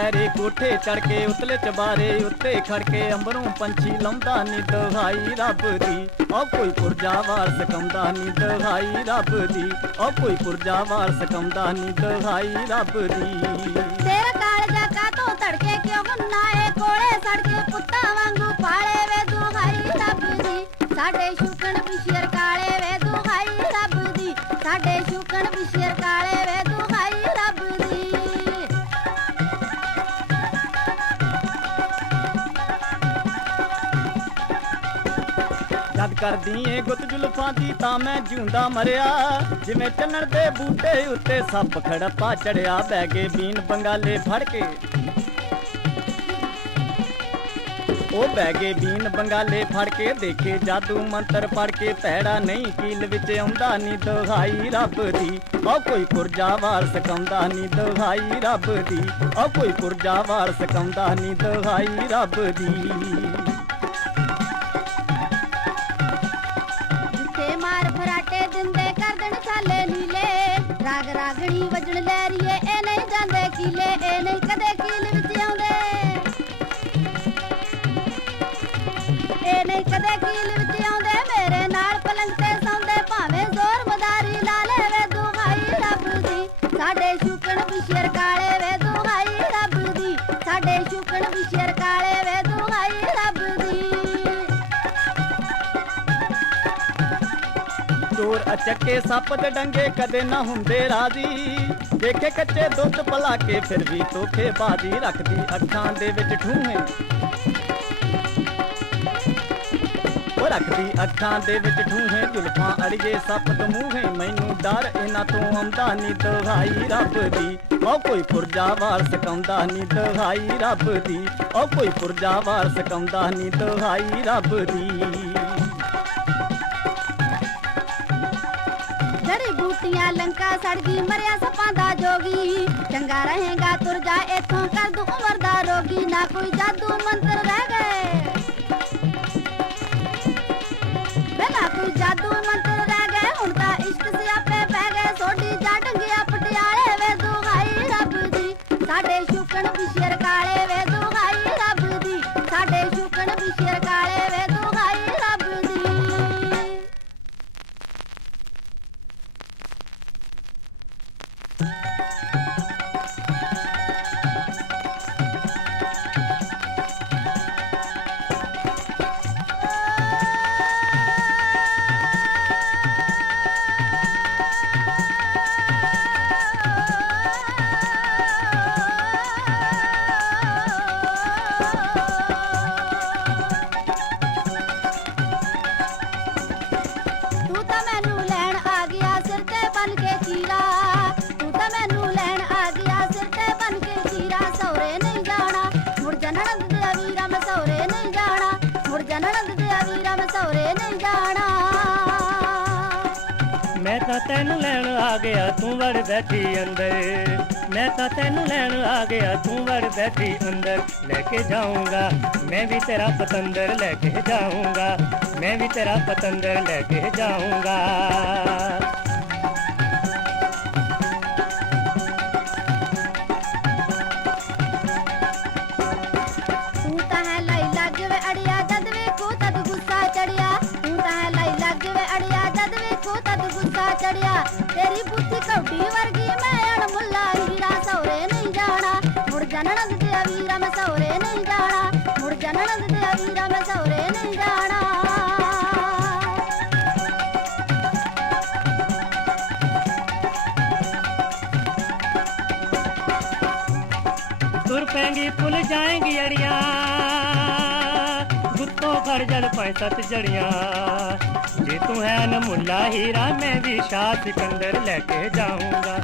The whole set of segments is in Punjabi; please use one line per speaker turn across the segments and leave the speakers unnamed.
ਫਿਰ ਕੋਠੇ ਚੜ ਕੇ ਉਤਲੇ ਚਬਾਰੇ ਉੱਤੇ ਖੜ ਕੇ ਅੰਬਰੋਂ ਪੰਛੀ ਲਾਉਂਦਾ ਨੀ ਦਹਾਈ ਰੱਬ ਦੀ। ਉਹ ਕੋਈ ਪੁਰਜਾ ਵਾਰ ਸਕਾਉਂਦਾ ਨੀ ਦਹਾਈ ਰੱਬ ਦੀ। ਉਹ ਕੋਈ ਪੁਰਜਾ ਵਾਰ ਸਕਾਉਂਦਾ ਨੀ ਦਹਾਈ ਰੱਬ ਦੀ।
ਤੇਰਾ ਕਾਲਜਾ ਕਾਤੋਂ ਧੜਕੇ ਕਿਉਂ ਗੁੰਨਾ ਏ?
ਕਰਦੀ ਏ ਗੁੱਤ ਜੁਲਫਾਂ ਦੀ ਤਾਂ ਮੈਂ ਜਿਉਂਦਾ ਮਰਿਆ। ਜਿਵੇਂ ਚੰਨਣ ਦੇ ਬੂਟੇ ਉੱਤੇ ਸੱਪ ਖੜੱਪਾ ਚੜਿਆ, ਬਹਿ ਗਏ ਬੀਨ ਬੰਗਾਲੇ ਫੜ ਕੇ। ਉਹ ਬਹਿ ਬੀਨ ਬੰਗਾਲੇ ਫੜ ਕੇ ਦੇਖੇ, ਜਾਦੂ ਮੰਤਰ ਪੜ ਕੇ ਭੈੜਾ ਨਹੀਂ, ਕੀਲ ਵਿੱਚ ਆਉਂਦਾ ਨੀ ਦੁਹਾਈ ਰੱਬ ਦੀ। ਉਹ ਕੋਈ ਪੁਰਜਾ ਵਾਰ ਸਕਾਉਂਦਾ ਨੀ ਦੁਹਾਈ ਰੱਬ ਦੀ। ਉਹ ਕੋਈ ਪੁਰਜਾ ਵਾਰ ਸਕਾਉਂਦਾ ਨੀ ਦੁਹਾਈ ਰੱਬ ਦੀ।
ਰਾਗਣੀ ਲੈਰੀਏ ਇਹ ਨਹੀਂ ਜਾਂਦੇ ਕੀਲੇ, ਇਹ ਨਹੀਂ ਕਦੇ ਕੀਲ ਵਿੱਚ ਆਉਂਦੇ। ਇਹ ਨਹੀਂ ਕਦੇ ਕੀਲ ਵਿੱਚ
ਚੱਕੇ ਸੱਪ ਦੇ ਡੰਗੇ ਕਦੇ ਨਾ ਹੁੰਦੇ ਰਾਜ਼ੀ। ਦੇਖੇ ਕੱਚੇ ਦੁੱਧ ਪਲਾ ਕੇ ਫਿਰ ਵੀ ਤੋਖੇ ਬਾਜੀ ਰੱਖਦੀ ਅੱਖਾਂ ਦੇ ਵਿੱਚ ਠੂਹੇ ਉਹ ਰੱਖਦੀ ਅੱਖਾਂ ਦੇ ਵਿੱਚ ਠੂਹੇ ਜੁਲਫਾਂ ਅੜੀਏ ਸੱਪ ਦਮੂਹੇ ਮੈਨੂੰ ਡਰ ਇਹਨਾਂ ਤੋਂ ਆਉਂਦਾ ਨੀ ਦਹਾਈ ਰੱਬ ਦੀ। ਉਹ ਕੋਈ ਪੁਰਜਾ ਵਾਰ ਸਕਾਉਂਦਾ ਨੀ ਦਵਾਈ ਰੱਬ ਦੀ। ਉਹ ਕੋਈ ਪੁਰਜਾ ਵਾਰ ਸਕਾਉਂਦਾ ਨੀ ਦਹਾਈ ਰੱਬ ਦੀ।
ਲੰਕਾ ਸੜ ਗਈ, ਮਰਿਆ ਸੱਪਾਂ ਦਾ ਜੋਗੀ। ਚੰਗਾ ਰਹੇਗਾ ਤੁਰ ਜਾ ਇੱਥੋਂ ਕਰ ਦੂ ਉਮਰ ਦਾ ਰੋਗੀ। ਨਾ ਕੋਈ ਜਾਦੂ ਮੰਤਰ ਰਹਿ
ਵੜ ਬੈਠੀ ਅੰਦਰ। ਮੈਂ ਤਾਂ ਤੈਨੂੰ ਲੈਣ ਆ ਗਿਆ, ਤੂੰ ਵੜ ਬੈਠੀ ਅੰਦਰ। ਲੈ ਕੇ ਜਾਊਂਗਾ, ਮੈਂ ਵੀ ਤੇਰਾ ਪਤੰਦਰ ਲੈ ਕੇ ਜਾਊਂਗਾ। ਮੈਂ ਵੀ ਤੇਰਾ ਪਤੰਦਰ ਲੈ ਕੇ ਜਾਊਂਗਾ।
ਤੁਰ
ਪੈਂਗੀ ਭੁੱਲ ਜਾਏਂਗੀ ਅੜੀਆਂ। ਗੁੱਤੋਂ ਫੜ ਜੜ ਪੈ ਸੱਤ ਜੜੀਆਂ ਜੇ ਤੂੰ ਹੈ ਅਨਮੁੱਲਾ ਹੀਰਾ, ਮੈਂ ਵੀ ਸ਼ਾਹ ਸਿਕੰਦਰ ਲੈ ਕੇ ਜਾਊਂਗਾ।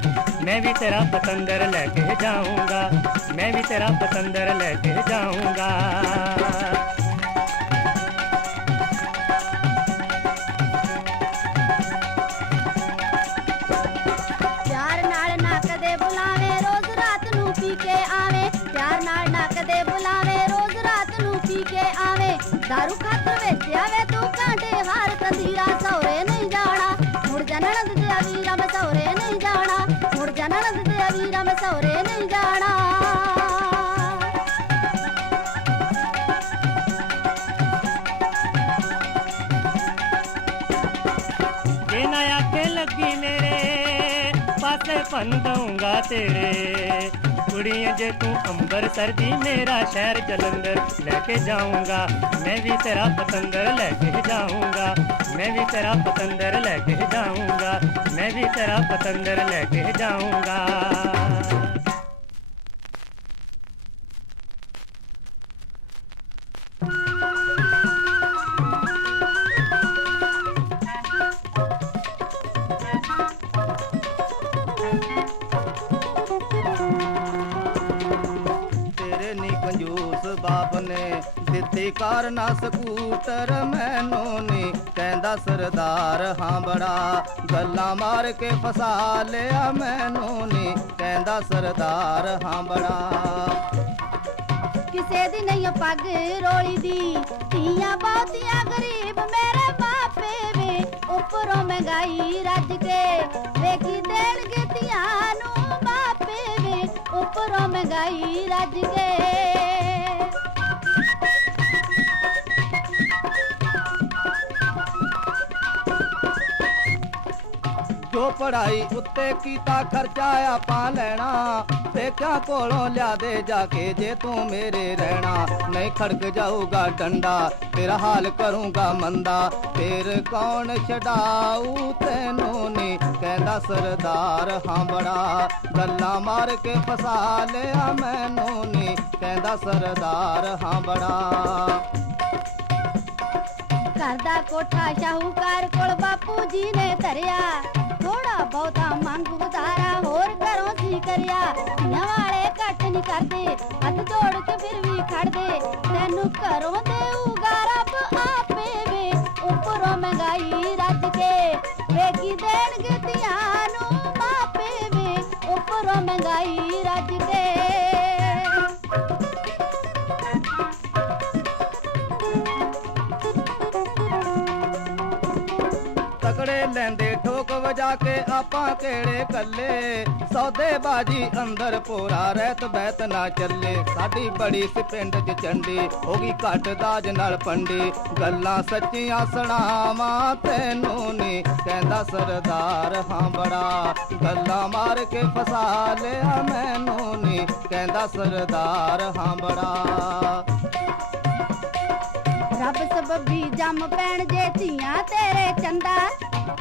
ਮੈਂ ਵੀ ਤੇਰਾ ਪਤੰਦਰ ਲੈ ਕੇ ਜਾਊਂਗਾ। ਮੈਂ ਵੀ
ਪਾਸੇ ਭੰਨ ਤੇਰੇ। ਕੁੜੀਆਂ ਜੇ ਤੂੰ ਅੰਬਰਸਰ ਦੀ ਮੇਰਾ ਸ਼ਹਿਰ ਜਲੰਧਰ ਲੈ ਕੇ ਜਾਊਂਗਾ। ਮੈਂ ਵੀ ਤੇਰਾ ਪਤੰਦਰ ਲੈ ਕੇ ਜਾਊਂਗਾ। ਮੈਂ ਵੀ ਤੇਰਾ ਪਤੰਦਰ ਲੈ ਕੇ ਜਾਊਂਗਾ। ਮੈਂ ਵੀ ਤੇਰਾ ਪਤੰਦਰ ਲੈ ਕੇ ਜਾਊਂਗਾ।
ਦਿੱਤੀ ਕਾਰ ਨਾ ਸਕੂਟਰ, ਮੈਨੂੰ ਨੀ ਕਹਿੰਦਾ ਸਰਦਾਰ, ਹਾਂ ਬੜਾ ਗੱਲਾਂ ਮਾਰ ਕੇ ਫਸਾ ਲਿਆ, ਮੈਨੂੰ ਨੀ ਕਹਿੰਦਾ ਸਰਦਾਰ, ਹਾਂ ਬੜਾ।
ਕਿਸੇ ਦੀ ਨਹੀਂ ਪੱਗ ਰੋਲੀ ਦੀ, ਧੀਆਂ ਬਹੁਤੀਆਂ ਗਰੀਬ ਮੇਰੇ ਬਾਪੇ ਵੇ, ਉੱਪਰੋਂ ਮਹਿੰਗਾਈ ਰੱਜ ਕੇ ਵੇਖੀ ਦੇਣਗੇ ਧੀਆਂ ਨੂੰ ਬਾਪੇ ਵੇ, ਉੱਪਰੋਂ ਮਹਿੰਗਾਈ ਰੱਜ ਕੇ
ਜੋ ਪੜਾਈ ਉੱਤੇ ਕੀਤਾ ਖਰਚਾ ਆਪਾਂ ਲੈਣਾ। ਪੇਕਿਆਂ ਕੋਲੋਂ ਲਿਆ ਦੇ ਜਾ ਕੇ ਜੇ ਤੂੰ ਮੇਰੇ ਰਹਿਣਾ। ਨਹੀਂ ਖੜਕ ਜਾਊਗਾ ਡੰਡਾ ਤੇਰਾ ਹਾਲ ਕਰੂੰਗਾ ਮੰਦਾ। ਫੇਰ ਕੌਣ ਛਡਾਊ ਤੈਨੂੰ ਨੀ, ਕਹਿੰਦਾ ਸਰਦਾਰ ਹਾਂ ਬੜਾ ਗੱਲਾਂ ਮਾਰ ਕੇ ਫਸਾ ਲਿਆ ਮੈਨੂੰ ਨੀ, ਕਹਿੰਦਾ ਸਰਦਾਰ ਹਾਂ ਬੜਾ
ਘਰ ਦਾ ਕੋਠਾ ਸ਼ਾਹੂਕਾਰ ਕੋਲ ਬਾਪੂ ਜੀ ਨੇ ਧਰਿਆ। ਥੋੜਾ ਬਹੁਤਾ ਮੰਗ ਗੁਜ਼ਾਰਾ ਹੋਰ ਘਰੋਂ ਸੀ ਕਰਿਆ ਧੀਆਂ ਵਾਲੇ ਘੱਟ ਨਹੀਂ ਕਰਦੇ, ਹੱਥ ਜੋੜ ਕੇ ਫਿਰ ਵੀ ਖੜਦੇ। ਤੈਨੂੰ ਘਰੋਂ ਦੇਊਗਾ ਰੱਬ ਆਪੇ ਵੇ, ਉੱਪਰੋਂ ਮਹਿੰਗਾਈ
ਤਕੜੇ ਲੈਂਦੇ, ਠੋਕ ਵਜਾ ਕੇ ਆਪਾਂ ਕਿਹੜੇ ਕੱਲੇ? ਸੌਦੇ ਬਾਜੀ ਅੰਦਰ ਪੋਰਾ, ਰਹਿਤ ਬੈਤ ਨਾ ਚੱਲੇ। ਸਾਡੀ ਬੜੀ ਸੀ ਪਿੰਡ 'ਚ ਚੰਡੀ, ਹੋ ਗਈ ਘੱਟ ਦਾਜ ਨਾਲ ਪੰਡੀ। ਗੱਲਾਂ ਸੱਚੀਆਂ ਸੁਣਾਵਾਂ ਤੈਨੂੰ ਨੀ, ਕਹਿੰਦਾ ਸਰਦਾਰ ਹਾਂ ਬੜਾ। ਗੱਲਾਂ ਮਾਰ ਕੇ ਫਸਾ ਲਿਆ ਮੈਨੂੰ ਨੀ, ਕਹਿੰਦਾ ਸਰਦਾਰ ਹਾਂ ਬੜਾ।
ਰੱਬ ਸਬੱਬੀ ਜੰਮ ਪੈਣ ਜੇ ਧੀਆਂ ਤੇਰੇ ਚੰਦਾ।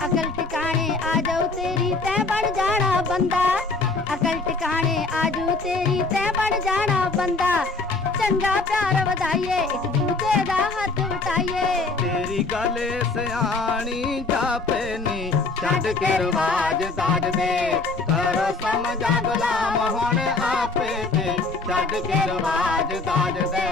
ਅਕਲ ਟਿਕਾਣੇ ਆ ਜਾਊ ਤੇਰੀ ਤੈ ਬਣ ਜਾਣਾ ਬੰਦਾ। ਅਕਲ ਟਿਕਾਣੇ ਆ ਜਾਊ ਤੇਰੀ ਤੈ ਬਣ ਜਾਣਾ ਬੰਦਾ। ਚੰਗਾ ਪਿਆਰ ਵਧਾਈਏ ਇੱਕ ਦੂਜੇ ਦਾ ਹੱਥ ਵਟਾਈਏ।
ਤੇਰੀ ਗੱਲ ਸਿਆਣੀ ਜਾਪੇ ਨੀ। ਛੱਡ ਕੇ ਰਿਵਾਜ ਦਾਜ ਦੇ। ਕਰੋ ਸਮਝਾ ਗੁਲਾਮ ਹੁਣ ਆਪੇ ਤੇ। ਛੱਡ ਕੇ ਰਿਵਾਜ ਦਾਜ ਦੇ।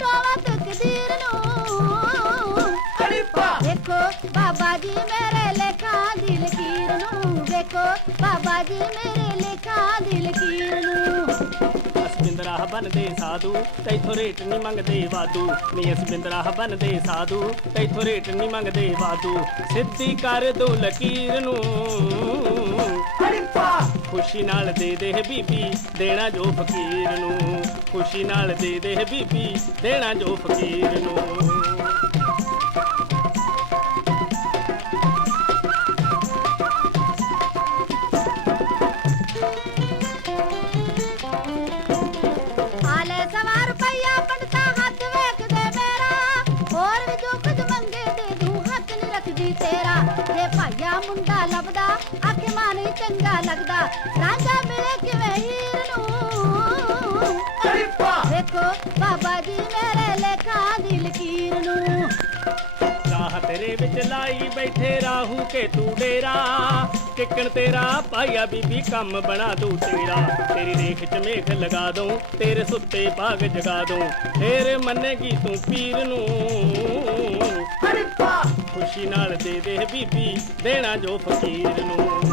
ਮੇਰੇ ਲੇਖਾਂ ਦੀ ਲਕੀਰ ਨੂੰ
ਅਸਬਿੰਦਰਾ ਬੰਦੇ ਸਾਧੂ ਤੈਥੋਂ ਰੇਟ ਨਹੀਂ ਮੰਗਦੇ ਵਾਦੂ ਨੀ ਅਸਬਿੰਦਰਾ ਬੰਦੇ ਸਾਧੂ ਤੈਥੋਂ ਰੇਟ ਨਹੀਂ ਮੰਗਦੇ ਵਾਦੂ ਸਿੱਧੀ ਕਰ ਦੋ ਲਕੀਰ ਨੂੰ ਖੁਸ਼ੀ ਨਾਲ ਦੇ ਦੇ ਬੀਬੀ ਦੇਣਾ ਜੋ ਫਕੀਰ ਨੂੰ ਖੁਸ਼ੀ ਨਾਲ ਦੇ ਦੇ ਬੀਬੀ ਦੇਣਾ ਜੋ ਫਕੀਰ ਨੂੰ
ਰੱਖਦੀ ਤੇਰਾ। ਜੇ ਭਾਈਆ ਮੁੰਡਾ ਲੱਭਦਾ ਆਖੇ ਮਾਂ ਨਹੀਂ ਚੰਗਾ ਲੱਗਦਾ। ਰਾਂਝਾ ਮਿਲੇ ਕਿਵੇਂ ਹੀਰ ਨੂੰ? ਵੇਖੋ ਬਾਬਾ ਜੀ ਮੇਰੇ ਲੇਖਾਂ ਦੀ ਲਕੀਰ ਨੂੰ।
ਰਾਹ ਤੇਰੇ ਵਿੱਚ ਲਾਈ ਬੈਠੇ ਰਾਹੂ ਕੇ ਤੂੰ ਡੇਰਾ। ਟਿਕਣ ਤੇਰਾ ਪਾਇਆ ਬੀਬੀ ਕੰਮ ਬਣਾ ਦੂ ਤੇਰਾ। ਤੇਰੀ ਰੇਖ ਚ ਮੇਖ ਲਗਾ ਦੂੰ ਤੇਰੇ ਸੁੱਤੇ ਬਾਗ ਜਗਾ ਦੂੰ ਫੇਰ ਮੰਨੇਗੀ ਤੂੰ ਪੀਰ ਨੂੰ। ਖੁਸ਼ੀ ਨਾਲ ਦੇ ਦੇ ਬੀਬੀ ਦੇਣਾ ਜੋ ਫਕੀਰ ਨੂੰ।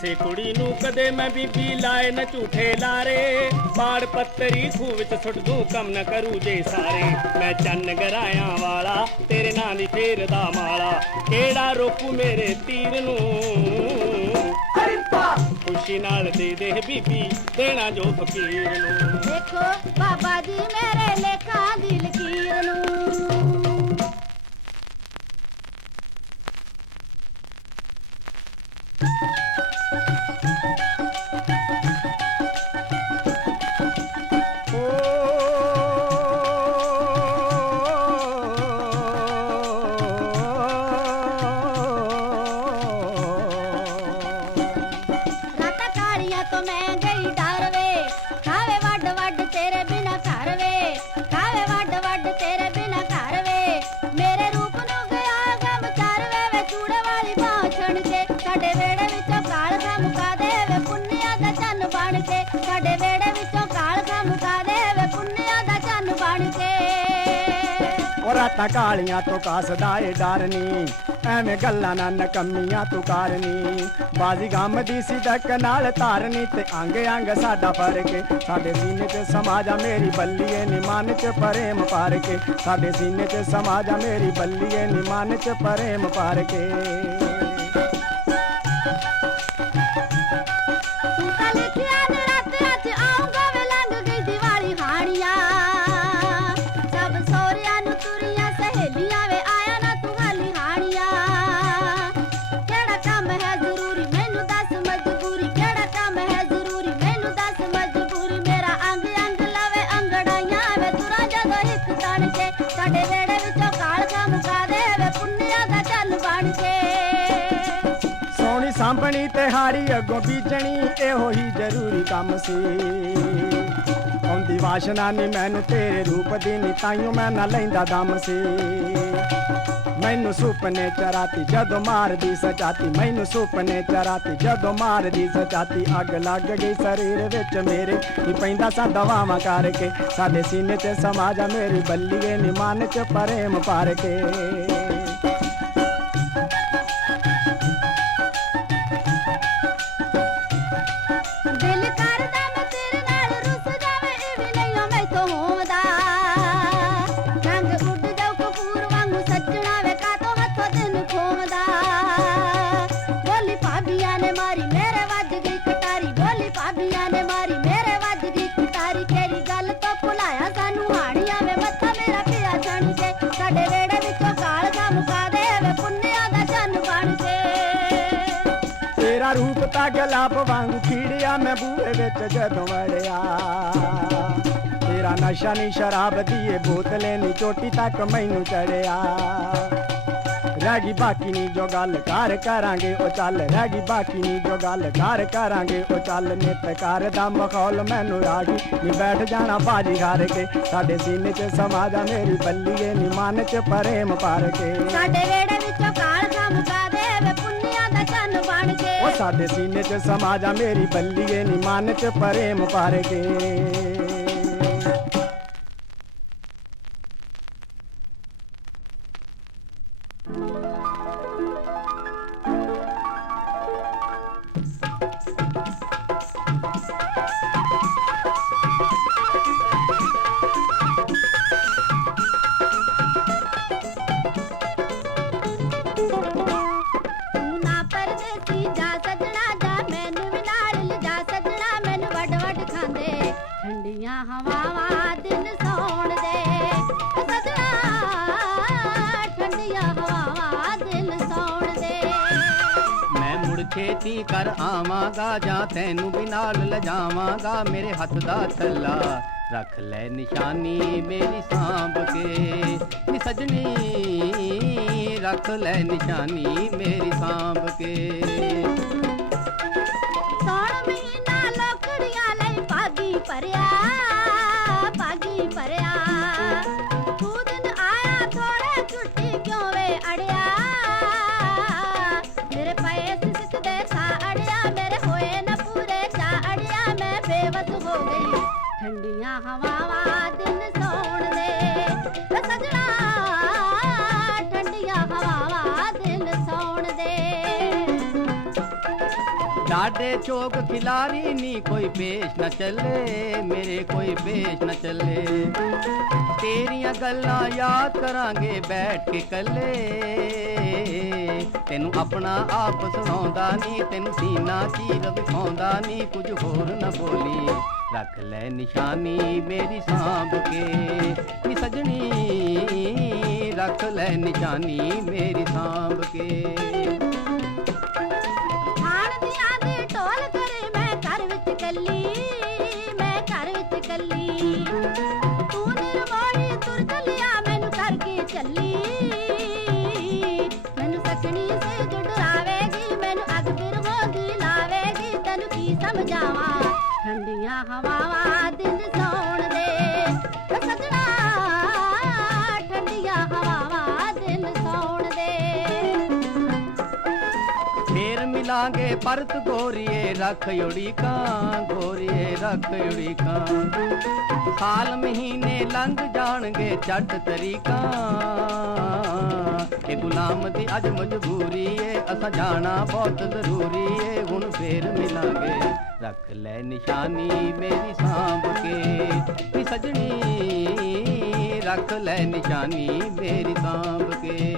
ਕਿਸੇ ਕੁੜੀ ਨੂੰ ਕਦੇ ਮੈਂ ਬੀਬੀ ਲਾਏ ਨਾ ਝੂਠੇ ਲਾਰੇ। ਬਾੜ ਪੱਤਰੀ ਖੂਹ ਵਿੱਚ ਸੁੱਟ ਦੂੰ ਕੰਮ ਨਾ ਕਰੂ ਜੇ ਸਾਰੇ। ਮੈਂ ਚੰਨ ਗਰਾਇਆਂ ਵਾਲਾ ਤੇਰੇ ਨਾਂ ਦੀ ਫੇਰਦਾ ਮਾਲਾ। ਕਿਹੜਾ ਰੋਕੂ ਮੇਰੇ ਤੀਰ ਨੂੰ? ਖੁਸ਼ੀ ਨਾਲ ਦੇ ਦੇ ਬੀਬੀ ਦੇਣਾ ਜੋ ਫਕੀਰ ਨੂੰ।
ਦੇਖੋ ਬਾਬਾ ਜੀ ਮੇਰੇ ਲੇਖਾ ਦੀ
ਉਹ ਰਾਤਾਂ ਕਾਲੀਆਂ ਤੋਂ ਕਾਸਦਾ ਏ ਡਰ ਐਵੇਂ ਗੱਲਾਂ ਨਾ ਨਕਮੀਆਂ ਤੂੰ ਕਰਨੀ ਬਾਜ਼ੀ ਗਮ ਦੀ ਸਿਦਕ ਨਾਲ ਧਾਰਨੀ ਤੇ ਅੰਗ ਅੰਗ ਸਾਡਾ ਫ਼ਰਕ ਸਾਡੇ ਸੀਨੇ ਤੇ ਸਮਾ ਜਾ ਮੇਰੀ ਬੱਲੀਏ ਨੀ ਮਨ 'ਚ ਪ੍ਰੇਮ ਪਾਰ ਕੇ ਸਾਡੇ ਸੀਨੇ ਤੇ ਸਮਾ ਜਾ ਮੇਰੀ ਬੱਲੀਏ ਨੀ ਮਨ 'ਚ ਪ੍ਰੇਮ ਪਾਰ ਕੇ ਸਾਂਭਣੀ ਤੇ ਹਾੜੀ ਅੱਗੋਂ ਬੀਜਣੀ, ਇਹੋ ਹੀ ਜ਼ਰੂਰੀ ਕੰਮ ਸੀ। ਆਉਂਦੀ ਵਾਸ਼ਨਾ ਨੀ ਮੈਨੂੰ ਤੇਰੇ ਰੂਪ ਦੀ, ਨੀ ਤਾਈਓ ਮੈਂ ਨਾ ਲੈਂਦਾ ਦਮ ਸੀ। ਮੈਨੂੰ ਸੁਪਨੇ ਚਰਾਤੀ, ਜਦੋਂ ਮਾਰਦੀ ਸਜਾਤੀ, ਮੈਨੂੰ ਸੁਪਨੇ ਚਰਾਤੀ, ਜਦੋਂ ਮਾਰਦੀ ਸਜਾਤੀ, ਅੱਗ ਲੱਗ ਗਈ ਸਰੀਰ ਵਿੱਚ ਮੇਰੇ। ਨੀ ਪੈਂਦਾ ਸਾ ਦਵਾਵਾਂ ਕਰਕੇ, ਸਾਡੇ ਸੀਨੇ 'ਚ ਸਮਾ ਮੇਰੀ ਬੱਲੀਏ, ਨੀ ਮਨ 'ਚ ਪ੍ਰੇਮ ਪਾਰ ਕੇ। ਰੂਪ ਗਲਾਪ ਵਾਂਗੂ ਖੀੜਿਆ ਮੈਂ ਬੂਹੇ ਵਿੱਚ ਜਦੋਂ ਵੜਿਆ। ਤੇਰਾ ਨਸ਼ਾ ਨੀ ਸ਼ਰਾਬ ਦੀ ਏ ਬੋਤਲੇ ਨੀ ਚੋਟੀ ਤੱਕ ਮੈਨੂੰ ਚੜਿਆ। ਰਹਿ ਗਈ ਬਾਕੀ ਨੀ ਜੋ ਗੱਲ ਕਰ ਕਰਾਂਗੇ, ਉਹ ਚੱਲ ਰਹਿ ਗਈ ਬਾਕੀ ਨੀ ਜੋ ਗੱਲ ਕਰ ਕਰਾਂਗੇ, ਉਹ ਚੱਲ ਨਿਤ ਕਰ ਦਾ ਮਖੌਲ ਮੈਨੂੰ ਰਾਗੀ। ਨੀ ਬੈਠ ਜਾਣਾ ਬਾਜੀ ਹਾਰ ਕੇ, ਸਾਡੇ ਸੀਨੇ 'ਚ ਸਮਾ ਜਾ ਮੇਰੀ ਬੱਲੀਏ ਨੀ ਮਨ 'ਚ ਪ੍ਰੇਮ ਪਾਰ ਕੇ।
ਸਾਡੇ ਵੇੜੇ ਵਿੱਚੋਂ ਕਾਲ
ਸਾਡੇ ਸੀਨੇ 'ਚ ਸਮਾ ਜਾ ਮੇਰੀ ਬੱਲੀਏ ਨੀ ਮਨ 'ਚ ਪ੍ਰੇਮ ਪਾਰ ਕੇ
ਮੁੜ ਕਰ ਆਵਾਂਗਾ ਜਾਂ ਤੈਨੂੰ ਵੀ ਨਾਲ ਲਜਾਵਾਂਗਾ? ਮੇਰੇ ਹੱਥ ਦਾ ਥੱਲਾ ਰੱਖ ਲੈ ਨਿਸ਼ਾਨੀ ਮੇਰੀ ਸਾਂਭ ਕੇ। ਨੀ ਸਜਣੀ, ਰੱਖ ਲੈ ਨਿਸ਼ਾਨੀ ਮੇਰੀ ਸਾਂਭ ਕੇ। ਡਾਡੇ ਚੋਕ ਖਿਲਾਰੀ ਨੀ ਕੋਈ ਪੇਸ਼ ਨਾ ਚੱਲੇ, ਮੇਰੇ ਕੋਈ ਪੇਸ਼ ਨਾ ਚੱਲੇ। ਤੇਰੀਆਂ ਗੱਲਾਂ ਯਾਦ ਕਰਾਂਗੇ ਬੈਠ ਕੇ ਕੱਲੇ ਤੈਨੂੰ ਆਪਣਾ ਆਪ ਸੁਣਾਉਂਦਾ ਨਹੀਂ ਤੈਨੂੰ ਸੀਨਾ ਚੀਰ ਵਿਖਾਉਂਦਾ ਨਹੀਂ ਕੁਝ ਹੋਰ ਨਾ ਬੋਲੀ। ਰੱਖ ਲੈ ਨਿਸ਼ਾਨੀ ਮੇਰੀ ਸਾਂਭ ਕੇ, ਨੀ ਸਜਣੀ। ਰੱਖ ਲੈ ਨਿਸ਼ਾਨੀ ਮੇਰੀ ਸਾਂਭ ਕੇ। ਮਿਲਾਂਗੇ ਪਰਤ ਗੋਰੀਏ ਰੱਖ ਉੜੀਕਾਂ ਗੋਰੀਏ ਰੱਖ ਉੜੀਕਾਂ ਸਾਲ ਮਹੀਨੇ ਲੰਘ ਜਾਣਗੇ ਝੱਟ ਤਰੀਕਾਂ। ਇਹ ਗੁਲਾਮ ਦੀ ਅੱਜ ਮਜਬੂਰੀ ਏ, ਅਸਾਂ ਜਾਣਾ ਬਹੁਤ ਜ਼ਰੂਰੀ ਏ। ਹੁਣ ਫੇਰ ਮਿਲਾਂਗੇ, ਰੱਖ ਲੈ ਨਿਸ਼ਾਨੀ ਮੇਰੀ ਸਾਂਭ ਕੇ। ਨੀ ਸਜਣੀ, ਰੱਖ ਲੈ ਨਿਸ਼ਾਨੀ ਮੇਰੀ ਸਾਂਭ ਕੇ।